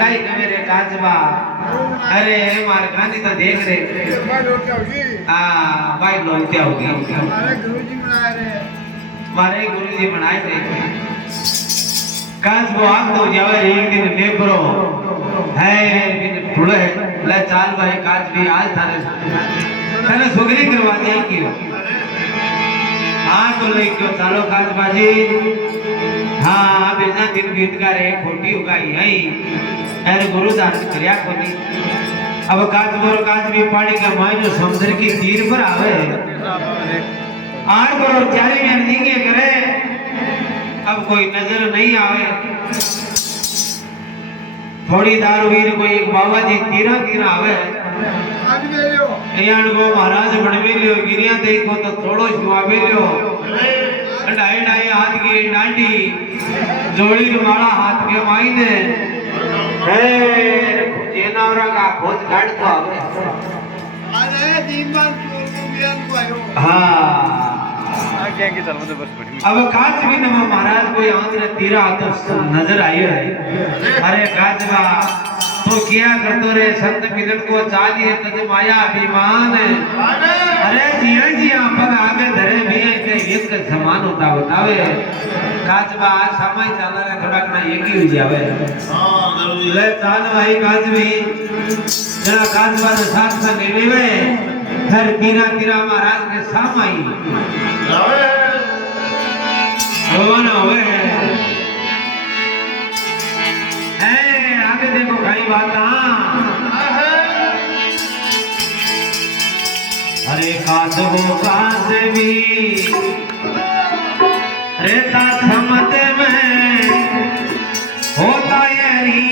काई कमे रे काजबा अरे मार खानी तो देख रे हां भाई लोलत्या होगी मारे गुरुजी बनाए रे काजबो आग तो जावे एक दिन लेबरो है दिन फुले ले चाल भाई काज भी आज थाने सुगरी करवा दे की हां तो ले क्यों चालो काज बाजी हां बेजा दिन बीत का रे खोटी उगाई है अरे गुरुदान क्रिया कोनी अब काज भी पानी का मायनो समुद्र की तीर पर आवे 8 करोड़ 4 में दीगे करे अब कोई नजर नहीं आवे थोड़ी दारू वीर कोई एक बाबा जी तीरा तीरा आवे यान को महाराज बनवे लियो गिरिया देखो तो थोड़ो सुआवे लियो ढाई ढाई हाथ की डांडी जोड़ी वाला हाथ के मायने हे जेनावरा का खोज काट तो आवे अरे दीवान चोर को बियान को आयो हां आगे की चल मुझे बस बैठी अब काज भी न महाराज कोई आंध्र तीरा तो नजर आई है अरे काजवा तो क्या करतो रे संत मिलन को चालिए तज माया अभिमान अरे जिया जिया पग आगे धरे भी के एक समान होता बतावे काजवा समय चला रे थोड़ा ना एक ही हो जावे हां जरूर ले चाल भाई काजवी जरा काजवा ने साथ संग लेवे हर तीरा तीरा महाराज के सामाई जावे भगवान होवे है आगे देखो कई बात अरे काजबो काजवी रेता समत में होता यही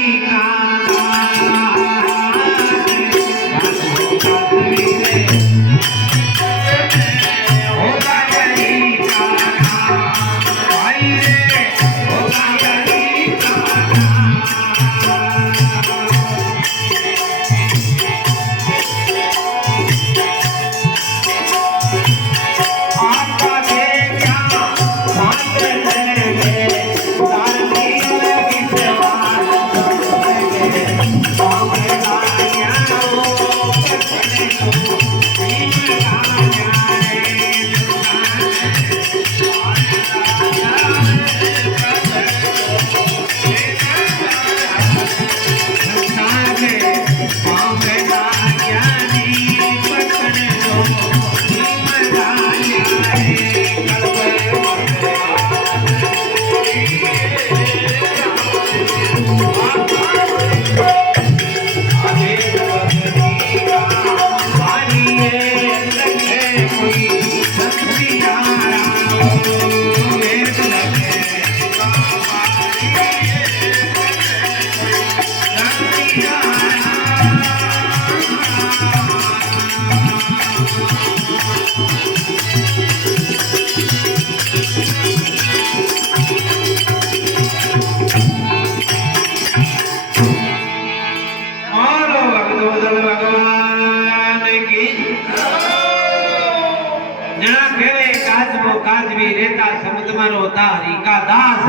काजवी रेता समुद्र में रोता हरि का दास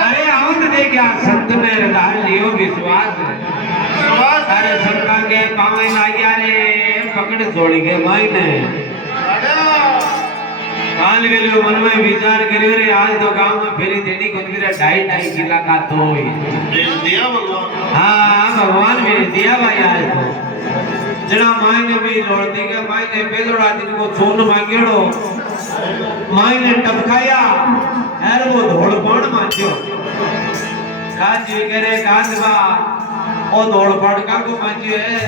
अरे आउत दे क्या संत में रधार लियो विश्वास अरे संता के पावे लाग्या रे पकड़ छोड़ के मायने काल वेलो मन में विचार करियो रे आज तो गांव में फेरी देनी को मेरा 2.5 किला का तो दिया भगवान हां भगवान मेरे दिया भाई आज तो जड़ा मायने भी रोती के मायने पेलोड़ा दिन को सोन मांगेड़ो मायने टपकाया है वो धोड़पण मांजो काज करे काजवा ओ धोड़पण का को मांजो है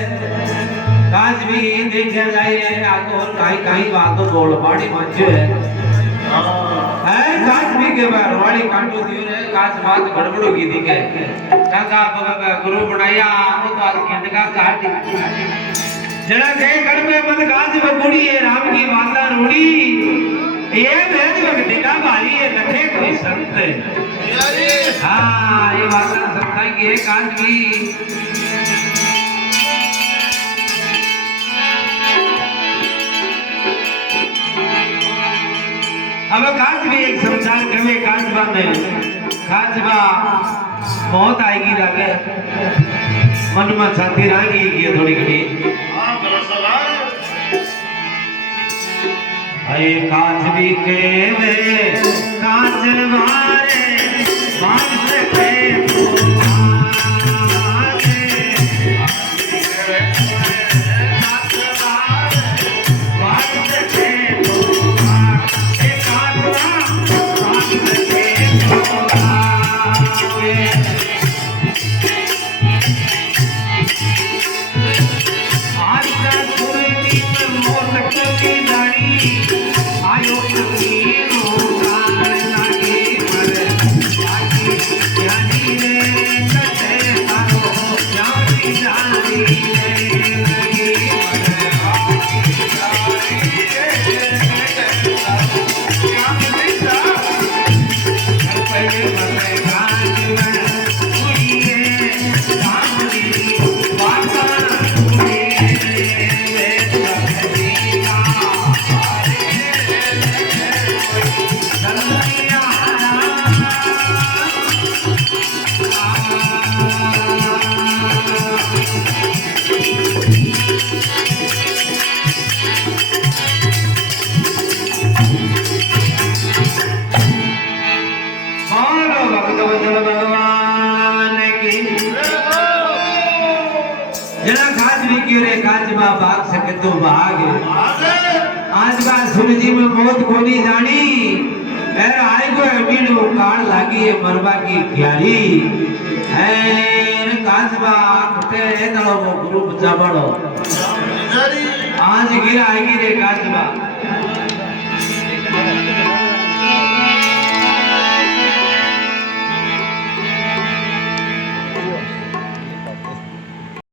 काज भी देखे जाए आगो काई काई बात धोड़पण मांजो है काज भी के बार वाली काटो दियो रे काज बात गड़बड़ की दी के काका गुरु बनाया वो तो आज किंडका काट जड़ा के घर में मत काज बकुड़ी है राम की माता रोड़ी ये भेद भक्ति का भारी है लखे कोई संत हाँ ये बात संता की है काज भी अब काज भी एक संसार कमे काजबा में काजबा मौत आएगी लगे મનમાં છાતી રાગી ગઈ થોડી ઘણી અય કાચવી કેવે કાચવારે બાંધ કે काजबा भाग सके तो भाग आज का सूरजी में मौत कोनी जानी एर आए को अमीनो काल लागी है मरबा की क्यारी एर काजबा कटे तलो गुरु बचाबड़ो आज गिरा आएगी रे काजबा